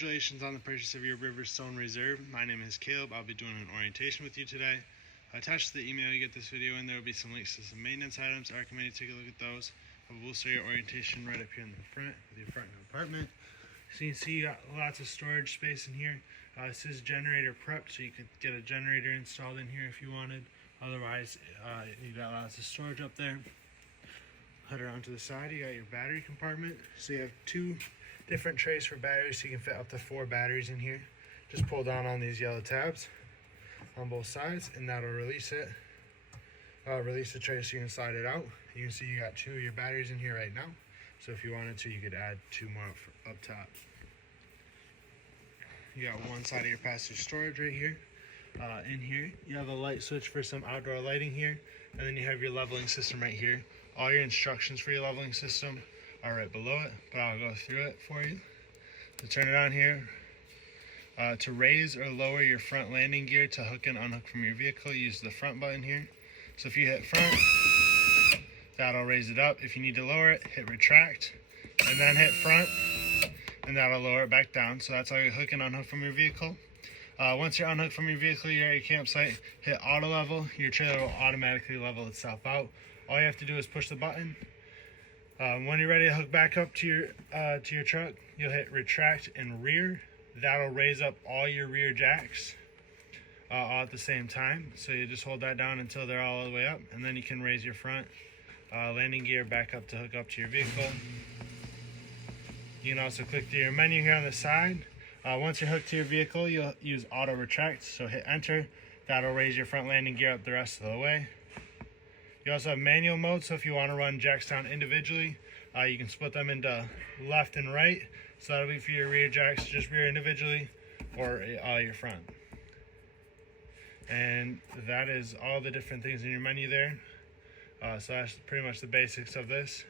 Congratulations on the purchase of your Riverstone Reserve. My name is Caleb. I'll be doing an orientation with you today. Attached to the email you get this video in, there will be some links to some maintenance items. I recommend you take a look at those. But we'll start your orientation right up here in the front with your front compartment. So you can see you got lots of storage space in here. This is generator prepped, so you could get a generator installed in here if you wanted. Otherwise, you got lots of storage up there. Head around to the side, you got your battery compartment. So you have two different trays for batteries, so you can fit up to 4 batteries in here. Just pull down on these yellow tabs on both sides, and that'll release it. Release the tray so you can slide it out. You can see you got 2 of your batteries in here right now. So if you wanted to, you could add 2 more up top. You got one side of your passive storage right here. In here, you have a light switch for some outdoor lighting here, and then you have your leveling system right here. All your instructions for your leveling system are right below it, but I'll go through it for you. To turn it on here, to raise or lower your front landing gear to hook and unhook from your vehicle, use the front button here. So if you hit front, that'll raise it up. If you need to lower it, hit retract, and then hit front, and that'll lower it back down. So that's how you hook and unhook from your vehicle. Once you're unhooked from your vehicle, you're at your campsite, hit auto level. Your trailer will automatically level itself out. All you have to do is push the button. When you're ready to hook back up to your truck, you'll hit retract and rear. That'll raise up all your rear jacks all at the same time. So you just hold that down until they're all the way up, and then you can raise your front landing gear back up to hook up to your vehicle. You can also click through your menu here on the side. Once you're hooked to your vehicle, you'll use auto retract, so hit enter. That'll raise your front landing gear up the rest of the way. You also have manual mode, so if you want to run jacks down individually, you can split them into left and right. So that'll be for your rear jacks, just rear individually, or your front. And that is all the different things in your menu there. So that's pretty much the basics of this.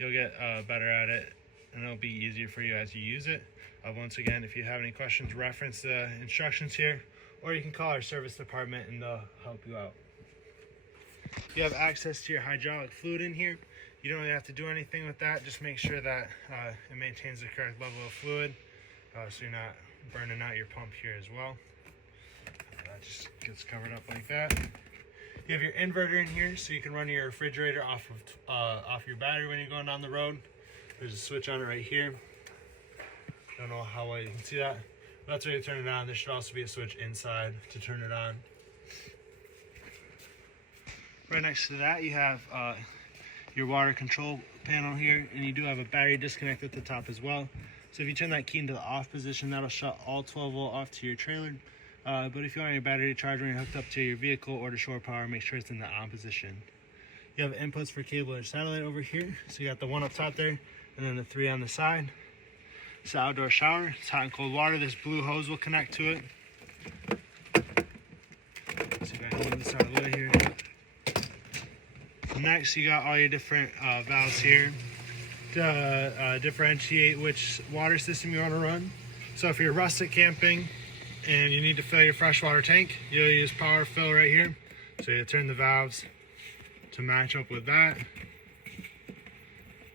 You'll get better at it, and it'll be easier for you as you use it. Once again, if you have any questions, reference the instructions here, or you can call our service department and they'll help you out. You have access to your hydraulic fluid in here. You don't really have to do anything with that. Just make sure that it maintains the correct level of fluid, so you're not burning out your pump here as well. That just gets covered up like that. You have your inverter in here, so you can run your refrigerator off your battery when you're going down the road. There's a switch on it right here. Don't know how well you can see that. But that's where you turn it on. There should also be a switch inside to turn it on. Right next to that, you have your water control panel here, and you do have a battery disconnect at the top as well. So if you turn that key into the off position, that'll shut all 12 volt off to your trailer. But if you want your battery to charge when you're hooked up to your vehicle or to shore power, make sure it's in the on position. You have inputs for cable or satellite over here. So you got the one up top there, and then the 3 on the side. It's an outdoor shower. It's hot and cold water. This blue hose will connect to it. So you got this out of the way here. Next, you got all your different valves here to differentiate which water system you want to run. So if you're rustic camping and you need to fill your freshwater tank, you'll use power fill right here. So you turn the valves to match up with that,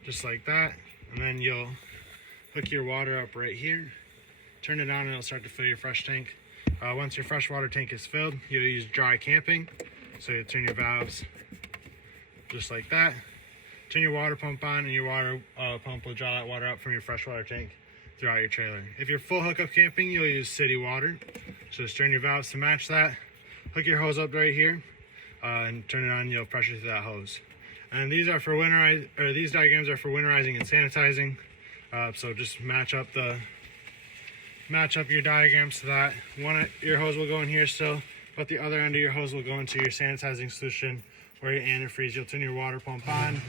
just like that, and then you'll hook your water up right here, turn it on, and it'll start to fill your fresh tank. Once your freshwater tank is filled, you'll use dry camping. So you turn your valves just like that, turn your water pump on, and your water pump will draw that water up from your freshwater tank throughout your trailer. If you're full hookup camping, you'll use city water. So just turn your valves to match that, hook your hose up right here, and turn it on. You'll pressure through that hose. And these are for these diagrams are for winterizing and sanitizing. So just match up your diagrams to that. One of your hose will go in here still, but the other end of your hose will go into your sanitizing solution or your antifreeze. You'll turn your water pump on,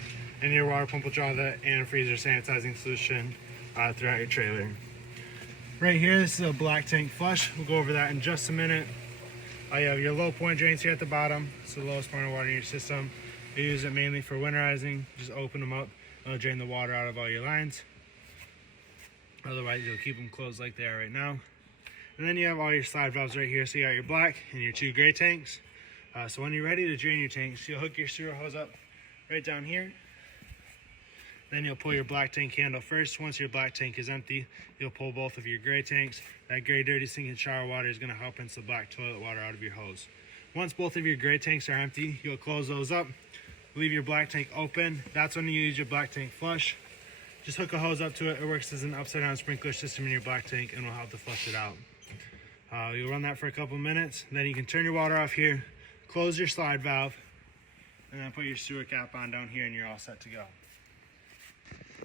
and your water pump will draw the antifreeze or sanitizing solution throughout your trailer. Right here, this is a black tank flush. We'll go over that in just a minute. You have your low point drains here at the bottom. It's the lowest point of water in your system. You use it mainly for winterizing. Just open them up, and it'll drain the water out of all your lines. Otherwise, you'll keep them closed like they are right now. And then you have all your slide valves right here. So you got your black and your 2 gray tanks. So when you're ready to drain your tanks, you'll hook your sewer hose up right down here. Then you'll pull your black tank handle first. Once your black tank is empty, you'll pull both of your gray tanks. That gray dirty sinking shower water is going to help rinse the black toilet water out of your hose. Once both of your gray tanks are empty, you'll close those up. Leave your black tank open. That's when you use your black tank flush. Just hook a hose up to it. It works as an upside down sprinkler system in your black tank and will help to flush it out. You'll run that for a couple minutes. Then you can turn your water off here, close your slide valve, and then put your sewer cap on down here and you're all set to go.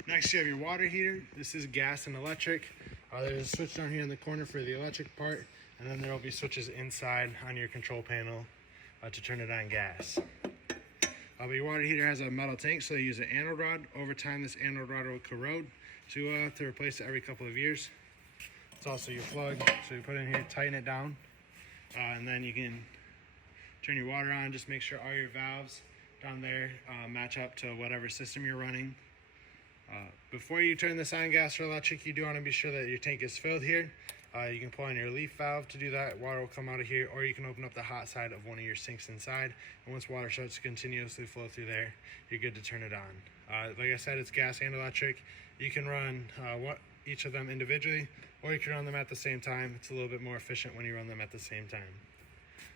Next, you have your water heater. This is gas and electric. There's a switch down here in the corner for the electric part, and then there will be switches inside on your control panel to turn it on gas. But your water heater has a metal tank, so you use an anode rod. Over time, this anode rod will corrode, so you will have to replace it every couple of years. It's also your plug, so you put it in here, tighten it down, and then you can turn your water on. Just make sure all your valves down there match up to whatever system you're running. Before you turn this on, gas or electric, you do want to be sure that your tank is filled here. You can pull on your leaf valve to do that. Water will come out of here, or you can open up the hot side of one of your sinks inside. And once water starts to continuously flow through there, you're good to turn it on. Like I said, it's gas and electric. You can run each of them individually, or you can run them at the same time. It's a little bit more efficient when you run them at the same time.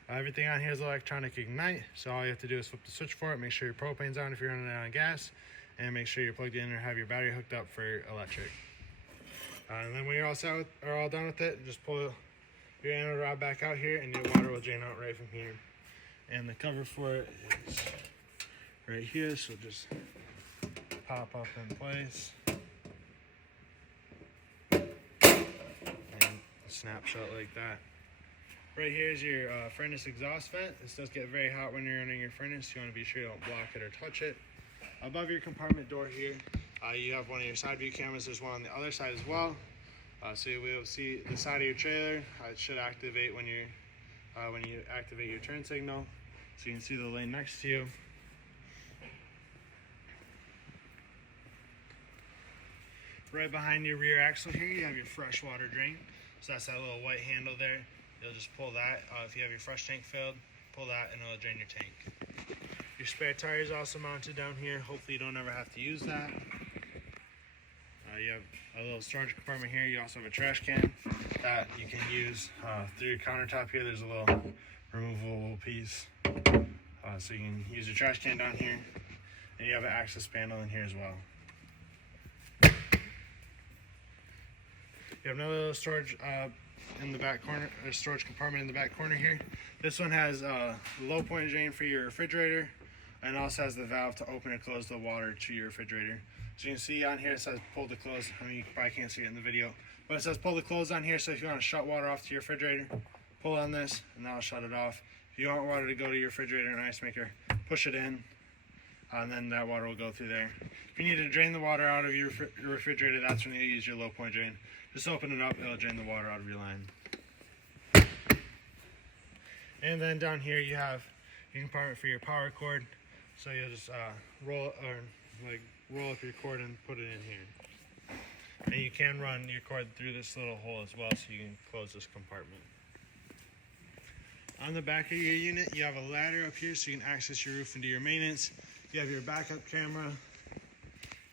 Everything on here is electronic ignite, so all you have to do is flip the switch for it. Make sure your propane's on if you're running it on gas, and make sure you're plugged in or have your battery hooked up for electric. And then when you're all done with it, just pull your anode rod back out here and your water will drain out right from here. And the cover for it is right here, so just pop up in place and snap shut like that. Right here is your furnace exhaust vent. This does get very hot when you're running your furnace. You want to be sure you don't block it or touch it. Above your compartment door here, you have one of your side view cameras. There's one on the other side as well. So you'll be able to see the side of your trailer. It should activate when you activate your turn signal. So you can see the lane next to you. Right behind your rear axle here, you have your fresh water drain. So that's that little white handle there. You'll just pull that. If you have your fresh tank filled, pull that and it'll drain your tank. Your spare tire is also mounted down here. Hopefully you don't ever have to use that. You have a little storage compartment here. You also have a trash can that you can use through your countertop here. There's a little removable piece. So you can use your trash can down here. And you have an access panel in here as well. You have another little storage in the back corner, a storage compartment in the back corner here. This one has a low point drain for your refrigerator, and also has the valve to open and close the water to your refrigerator. So you can see on here it says pull to close. I mean, you probably can't see it in the video, but it says pull to close on here. So if you want to shut water off to your refrigerator, pull on this and that'll shut it off. If you want water to go to your refrigerator and ice maker, push it in, and then that water will go through there. If you need to drain the water out of your refrigerator, that's when you use your low point drain. Just open it up, it'll drain the water out of your line. And then down here you have your compartment for your power cord. So you'll just roll up your cord and put it in here. And you can run your cord through this little hole as well, so you can close this compartment. On the back of your unit, you have a ladder up here so you can access your roof and do your maintenance. You have your backup camera.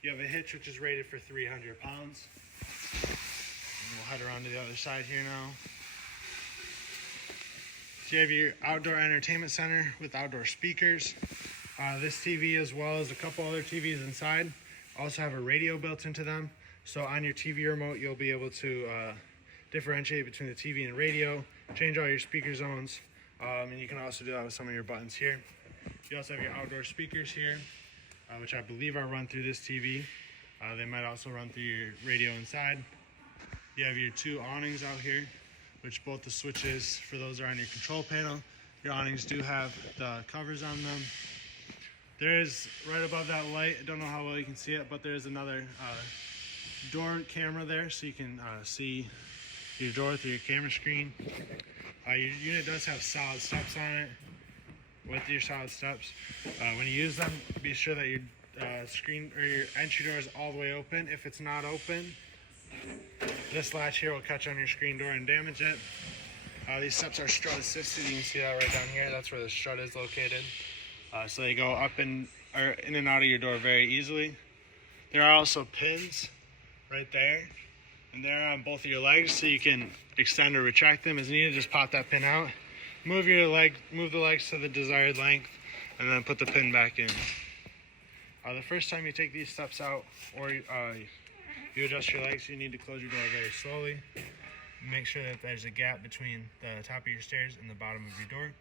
You have a hitch which is rated for 300 pounds. And we'll head around to the other side here now. So you have your outdoor entertainment center with outdoor speakers. This TV, as well as a couple other TVs inside, also have a radio built into them. So on your TV remote, you'll be able to differentiate between the TV and radio, change all your speaker zones, and you can also do that with some of your buttons here. You also have your outdoor speakers here, which I believe are run through this TV. They might also run through your radio inside. You have your two awnings out here, which both the switches for those are on your control panel. Your awnings do have the covers on them. There is, right above that light, I don't know how well you can see it, but there is another door camera there, so you can see your door through your camera screen. Your unit does have solid steps on it. With your solid steps, when you use them, be sure that your screen or your entry door is all the way open. If it's not open, this latch here will catch on your screen door and damage it. These steps are strut assisted. You can see that right down here. That's where the strut is located. So they go up and in and out of your door very easily. There are also pins right there, and they're on both of your legs, so you can extend or retract them as needed. Just pop that pin out, move the legs to the desired length, and then put the pin back in. The first time you take these steps out, or you adjust your legs, you need to close your door very slowly. Make sure that there's a gap between the top of your stairs and the bottom of your door.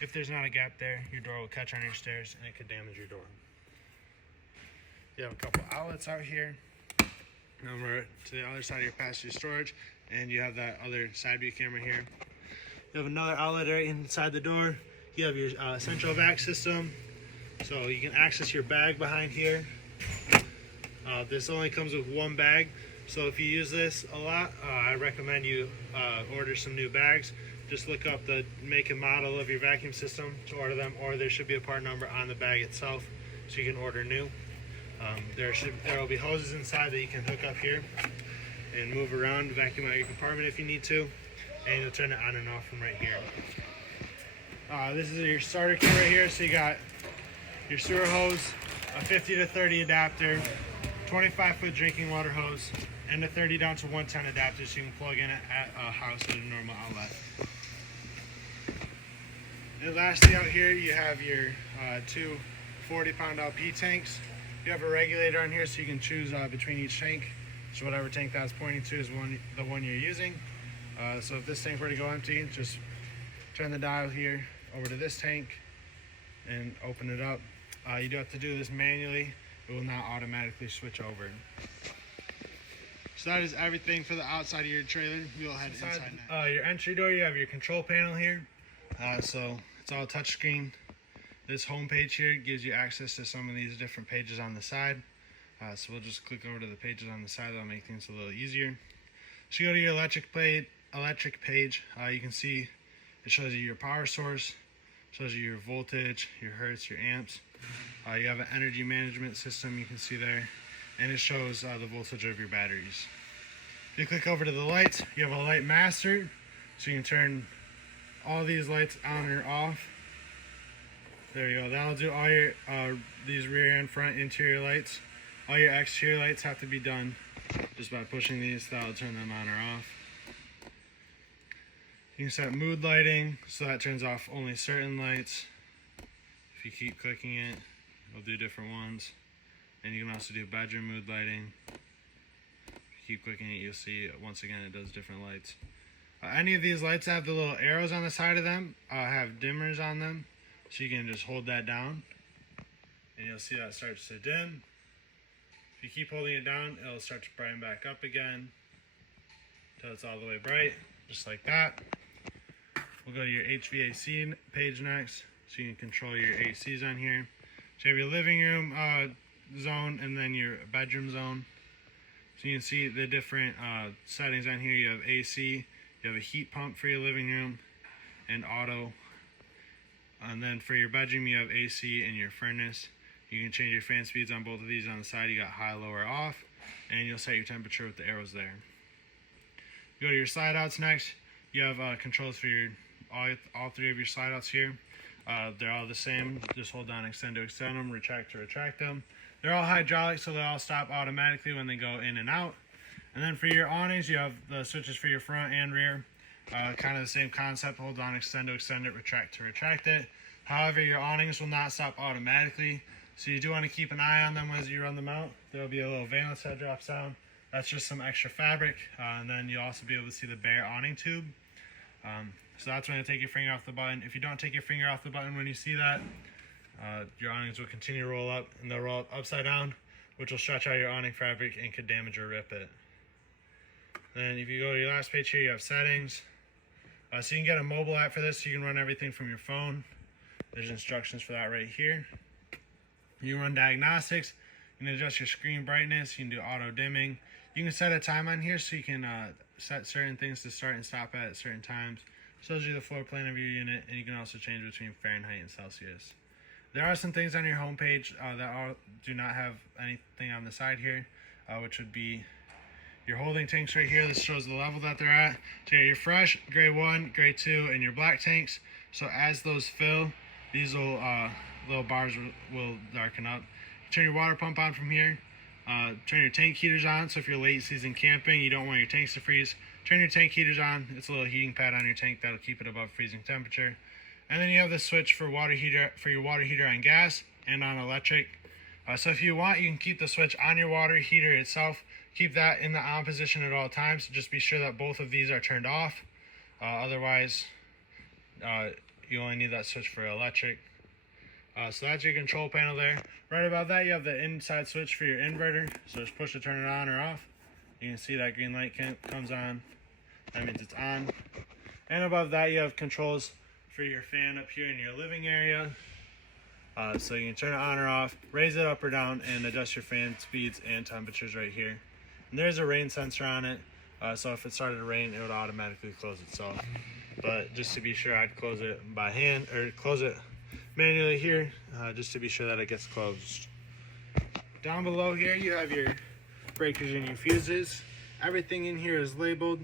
If there's not a gap there, your door will catch on your stairs and it could damage your door. You have a couple outlets out here. Over to the other side of your passenger storage, and you have that other side view camera here. You have another outlet right inside the door. You have your central vac system, so you can access your bag behind here. This only comes with one bag, so if you use this a lot, I recommend you order some new bags. Just look up the make and model of your vacuum system to order them, or there should be a part number on the bag itself, so you can order new. There will be hoses inside that you can hook up here and move around, vacuum out your compartment if you need to, and you'll turn it on and off from right here. This is your starter kit right here, so you got your sewer hose, a 50 to 30 adapter, 25-foot drinking water hose, and a 30 down to 110 adapter, so you can plug in it at a house at a normal outlet. And lastly out here you have your two 40-pound LP tanks. You have a regulator on here, so you can choose between each tank. So whatever tank that's pointing to is the one you're using. So if this tank were to go empty, just turn the dial here over to this tank and open it up. You do have to do this manually. It will not automatically switch over. So that is everything for the outside of your trailer. We'll head inside now. Your entry door, you have your control panel here. So it's all touchscreen. This home page here gives you access to some of these different pages on the side. So we'll just click over to the pages on the side. That'll make things a little easier. So you go to your electric page. You can see it shows you your power source, shows you your voltage, your hertz, your amps. You have an energy management system you can see there, and it shows the voltage of your batteries. If you click over to the lights, you have a light master, so you can turn all these lights on or off. There you go. That'll do all your these rear and front interior lights. All your exterior lights have to be done just by pushing these. That'll turn them on or off. You can set mood lighting, so that turns off only certain lights. If you keep clicking it, it'll do different ones. And you can also do bedroom mood lighting. If you keep clicking it, you'll see once again it does different lights. Any of these lights have the little arrows on the side of them, have dimmers on them. So you can just hold that down and you'll see that starts to dim. If you keep holding it down, it'll start to brighten back up again until it's all the way bright, just like that. We'll go to your HVAC page next, so you can control your ACs on here. So you have your living room zone and then your bedroom zone. So you can see the different settings on here. You have AC, you have a heat pump for your living room, and auto. And then for your bedroom, you have AC and your furnace. You can change your fan speeds on both of these on the side. You got high, low, or off, and you'll set your temperature with the arrows there. You go to your slide outs next. You have controls for your all three of your slide outs here. They're all the same. Just hold down extend to extend them, retract to retract them. They're all hydraulic, so they all stop automatically when they go in and out. And then for your awnings, you have the switches for your front and rear. Kind of the same concept. Hold down extend to extend it, retract to retract it. However, your awnings will not stop automatically, so you do want to keep an eye on them as you run them out. There will be a little valence head drop sound. That's just some extra fabric. And then you'll also be able to see the bare awning tube. So that's when you take your finger off the button. If you don't take your finger off the button when you see that, your awnings will continue to roll up, and they'll roll up upside down, which will stretch out your awning fabric and could damage or rip it. Then if you go to your last page here, you have settings. So you can get a mobile app for this, so you can run everything from your phone. There's instructions for that right here. You can run diagnostics. You can adjust your screen brightness. You can do auto dimming. You can set a time on here, so you can set certain things to start and stop at certain times. Shows you the floor plan of your unit, and you can also change between Fahrenheit and Celsius. There are some things on your home page that do not have anything on the side here, which would be your holding tanks right here. This shows the level that they're at. So you got your fresh, gray 1, gray 2, and your black tanks. So as those fill, these little bars will darken up. Turn your water pump on from here. Turn your tank heaters on, so if you're late season camping, you don't want your tanks to freeze, turn your tank heaters on. It's a little heating pad on your tank that'll keep it above freezing temperature. And then you have the switch for your water heater on gas and on electric. So if you want, you can keep the switch on your water heater itself. Keep that in the on position at all times. Just be sure that both of these are turned off. Otherwise, you only need that switch for electric. So that's your control panel there. Right above that, you have the inside switch for your inverter. So just push to turn it on or off. You can see that green light comes on. That means it's on. And above that, you have controls for your fan up here in your living area. So you can turn it on or off, raise it up or down, and adjust your fan speeds and temperatures right here. And there's a rain sensor on it. So if it started to rain, it would automatically close itself. But just to be sure, I'd close it by hand, or close it manually here, just to be sure that it gets closed. Down below here, you have your breakers and your fuses. Everything in here is labeled.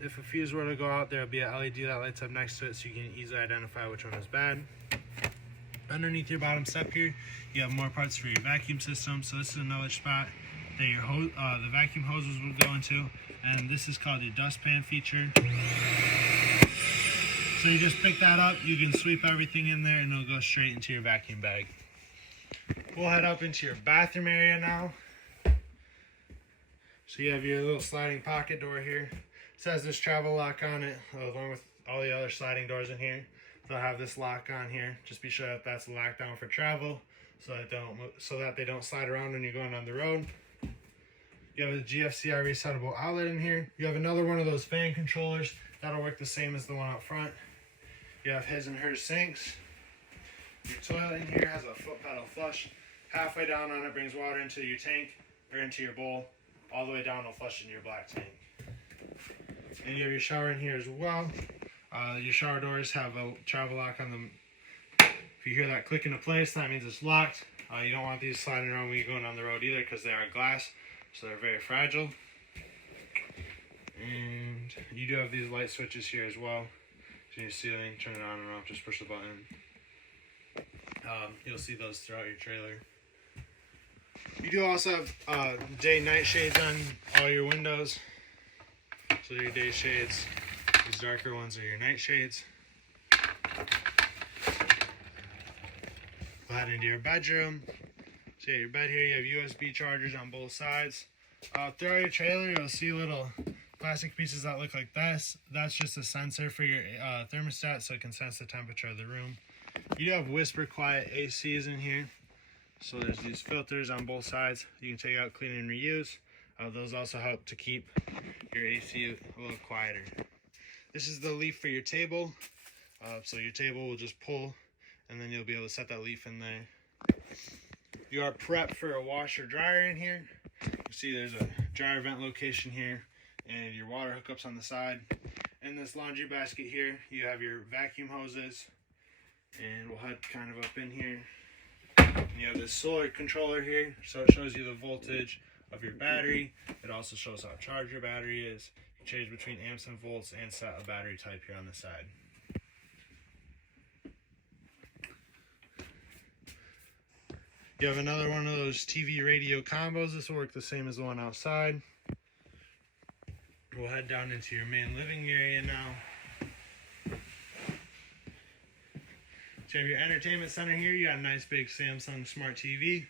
If a fuse were to go out, there will be a LED that lights up next to it, so you can easily identify which one is bad. Underneath your bottom step here, you have more parts for your vacuum system. So this is another spot that your the vacuum hoses will go into, and this is called your dustpan feature. So you just pick that up, you can sweep everything in there, and it'll go straight into your vacuum bag. We'll head up into your bathroom area now. So you have your little sliding pocket door here. It says there's travel lock on it, along with all the other sliding doors in here. They'll have this lock on here. Just be sure that that's locked down for travel, so that they don't slide around when you're going on the road. You have a GFCI resettable outlet in here. You have another one of those fan controllers. That'll work the same as the one up front. You have his and hers sinks. Your toilet in here has a foot pedal flush. Halfway down on it brings water into your tank, or into your bowl. All the way down will flush into your black tank. And you have your shower in here as well. Your shower doors have a travel lock on them. If you hear that click into place, that means it's locked. You don't want these sliding around when you're going on the road either, because they are glass, so they're very fragile. And you do have these light switches here as well. So your ceiling, turn it on and off, just push the button. You'll see those throughout your trailer. You do also have day-night shades on all your windows. So your day shades. These darker ones are your night shades. Go ahead into your bedroom. So your bed here, you have USB chargers on both sides. Throughout your trailer, you'll see little plastic pieces that look like this. That's just a sensor for your thermostat, so it can sense the temperature of the room. You do have whisper quiet ACs in here. So there's these filters on both sides. You can take out, clean, and reuse. Those also help to keep your AC a little quieter. This is the leaf for your table. So your table will just pull, and then you'll be able to set that leaf in there. You are prepped for a washer dryer in here. You see there's a dryer vent location here, and your water hookups on the side. In this laundry basket here, you have your vacuum hoses, and we'll head kind of up in here. And you have this solar controller here, so it shows you the voltage of your battery. It also shows how charged your battery is. You can change between amps and volts and set a battery type here on the side. You have another one of those TV radio combos. This will work the same as the one outside. We'll head down into your main living area now. So you have your entertainment center here. You got a nice big Samsung Smart TV.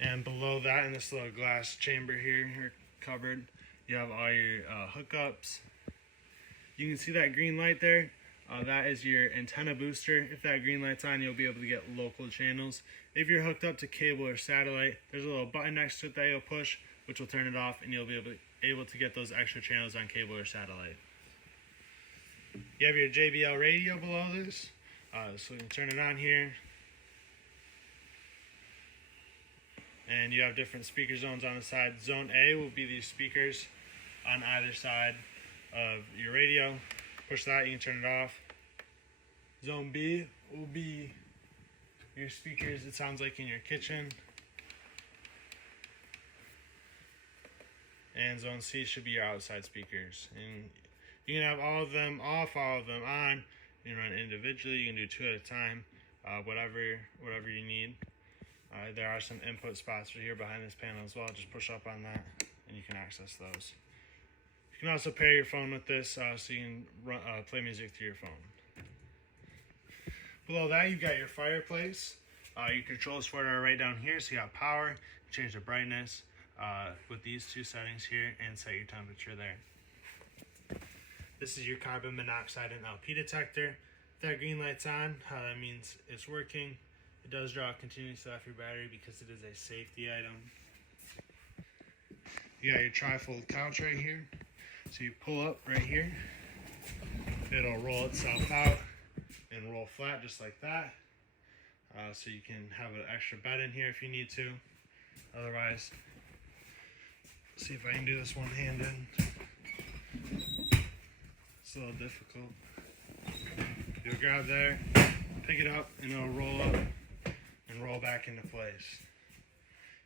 And below that, in this little glass chamber here, cupboard, you have all your hookups. You can see that green light there. That is your antenna booster. If that green light's on, you'll be able to get local channels. If you're hooked up to cable or satellite, there's a little button next to it that you'll push, which will turn it off, and you'll be able to get those extra channels on cable or satellite. You have your JBL radio below this, so you can turn it on here. And you have different speaker zones on the side. Zone A will be these speakers on either side of your radio. Push that, you can turn it off. Zone B will be your speakers, it sounds like in your kitchen. And Zone C should be your outside speakers. And you can have all of them off, all of them on. You can run individually, you can do 2 at a time, whatever you need. There are some input spots right here behind this panel as well. Just push up on that and you can access those. You can also pair your phone with this so you can play music through your phone. Below that, you've got your fireplace. Your controls for it are right down here. So you got power, change the brightness with these two settings here, and set your temperature there. This is your carbon monoxide and LP detector. If that green light's on, that means it's working. It does draw continuously off your battery because it is a safety item. You got your tri-fold couch right here. So you pull up right here. It'll roll itself out and roll flat just like that. So you can have an extra bed in here if you need to. Otherwise, see if I can do this one-handed. It's a little difficult. You'll grab there, pick it up, and it'll roll up and roll back into place.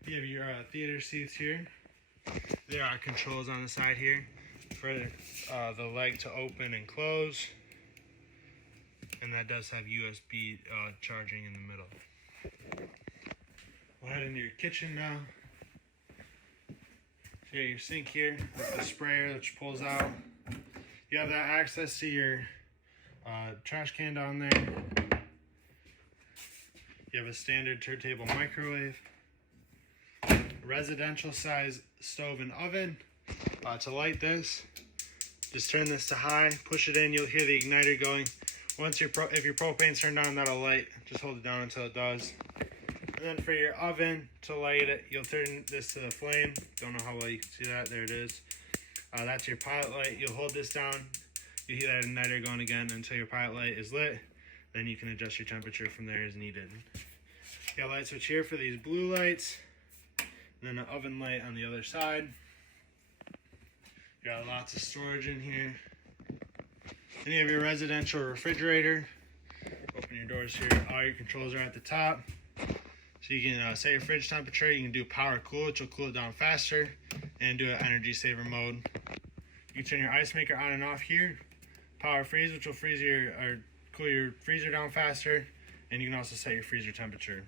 You have your theater seats here. There are controls on the side here for the leg to open and close. And that does have USB charging in the middle. We'll head into your kitchen now. So you got your sink here with the sprayer which pulls out. You have that access to your trash can down there. You have a standard turntable microwave, residential size stove and oven. To light this, just turn this to high, push it in, you'll hear the igniter going. Once if your propane's turned on, that'll light. Just hold it down until it does. And then for your oven, to light it, you'll turn this to the flame. Don't know how well you can see that. There it is. That's your pilot light. You'll hold this down. You hear that igniter going again until your pilot light is lit. Then you can adjust your temperature from there as needed. You got a light switch here for these blue lights. And then an oven light on the other side. You got lots of storage in here. Then you have your residential refrigerator. Open your doors here. All your controls are at the top. So you can set your fridge temperature. You can do power cool, which will cool it down faster, and do an energy saver mode. You can turn your ice maker on and off here. Power freeze, which will cool your freezer down faster, and you can also set your freezer temperature.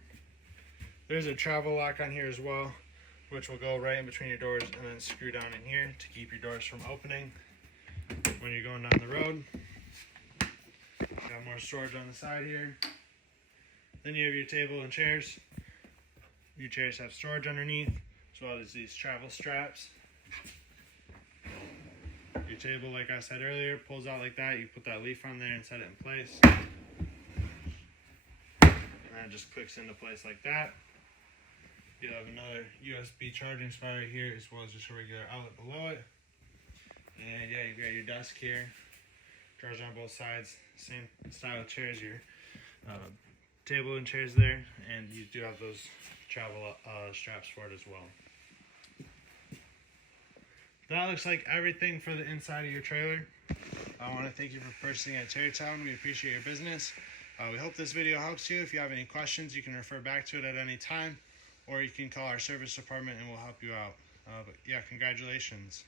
There's a travel lock on here as well, which will go right in between your doors and then screw down in here to keep your doors from opening when you're going down the road. Got more storage on the side here. Then you have your table and chairs. Your chairs have storage underneath, as well as these travel straps. Your table, like I said earlier, pulls out like that. You put that leaf on there and set it in place. And that just clicks into place like that. You have another USB charging spot right here, as well as just a regular outlet below it. And yeah, you've got your desk here. Drawers on both sides. Same style of chairs, your table and chairs there. And you do have those travel straps for it as well. That looks like everything for the inside of your trailer. I want to thank you for purchasing at Tarrytown. We appreciate your business. We hope this video helps you. If you have any questions, you can refer back to it at any time, or you can call our service department and we'll help you out. But yeah, congratulations.